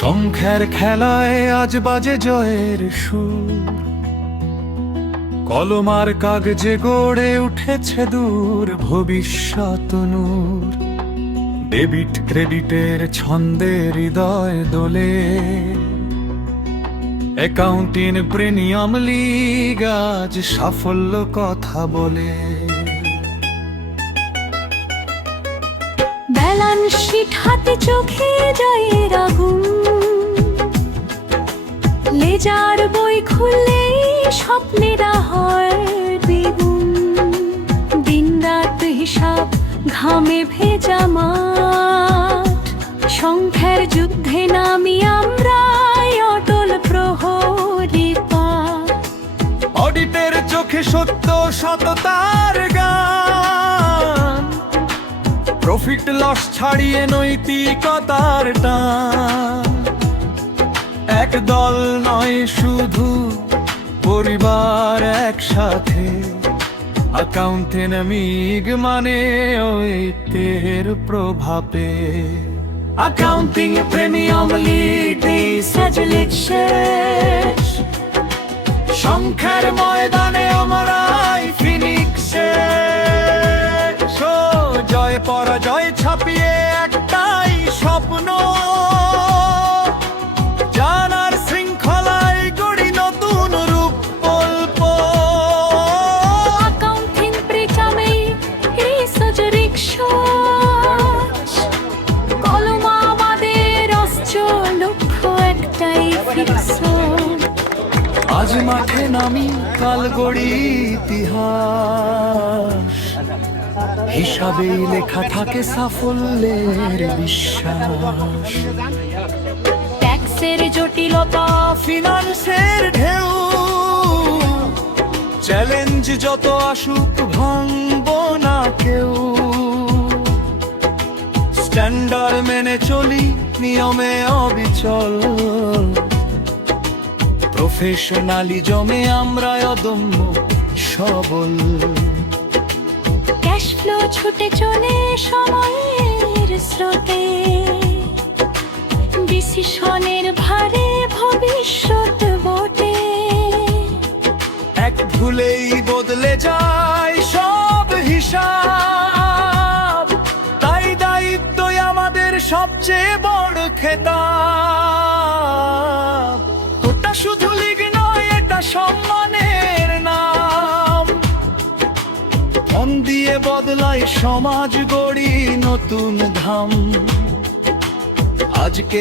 সংখ্যার খেলায় আজ বাজে জয়ের সুর, কলমার কাগজে গড়ে উঠেছে দূর ভবিষ্যৎ নূর। ডেবিট ক্রেডিটের ছন্দে হৃদয় দোলে, অ্যাকাউন্টিং প্রিমিয়াম লিগ আজ সাফল্য কথা বলে। ব্যালেন্স শিট হাতে চোখে জয়ের আগুন, লেজার বই খুললেই স্বপ্নেরা হয় দ্বিগুণ। দিনরাত হিসাব ঘামে ভেজা মাঠ, সংখ্যার যুদ্ধে নামি আমরা অটল প্রহরী পাঠ। অডিটের চোখে সত্য সততার গান, প্রফিট লস ছাড়িয়ে নৈতিকতার টান। এক দল নয় শুধু পরিবার একসাথে, অ্যাকাউন্টেন্ট মানে ওই তের প্রভাবে। অ্যাকাউন্টিং প্রিমিয়াম লিগ সাজলিক শেষ, সংখ্যার ময়দানে আমরাই ফিনিক্সে। জয় পরাজয় ছাপিয়ে একটাই স্বপ্ন, জানার শৃঙ্খলায় গড়ি নতুন রূপ অল্প। অ্যাকাউন্টিং প্রিমিয়ামে রিসার্চ রিসার্চ, কলম আমাদের অস্ত্র, লক্ষ্য একটাই ফিক্স। আজ মাঠে নামি কাল গড়ি ইতিহাস, হিসাবেই লেখা থাকে সাফল্যের বিশ্বাস। ট্যাক্সের জটিলতা, ফিনান্সের ঢেউ, চ্যালেঞ্জ যত আসুক ভাঙব না কেউ। স্ট্যান্ডার্ড মেনে চলি নিয়মে অবিচল, প্রফেশনালি জমে আমরা অদম্য সবল। ক্যাশ ফ্লো ছুটে চলে সময়ের স্রোতে, ডিসিশনের ভারে ভবিষ্যৎ বটে। এক ভুলেই বদলে যায় সব হিসাব, তাই দায়িত্বই আমাদের সবচেয়ে বড় খেতাব। ওটা শুধু লিগ নয়, এটা সম্মানের নাম। মন দিয়ে বদলাই সমাজ, গড়ি নতুন ধাম। আজকে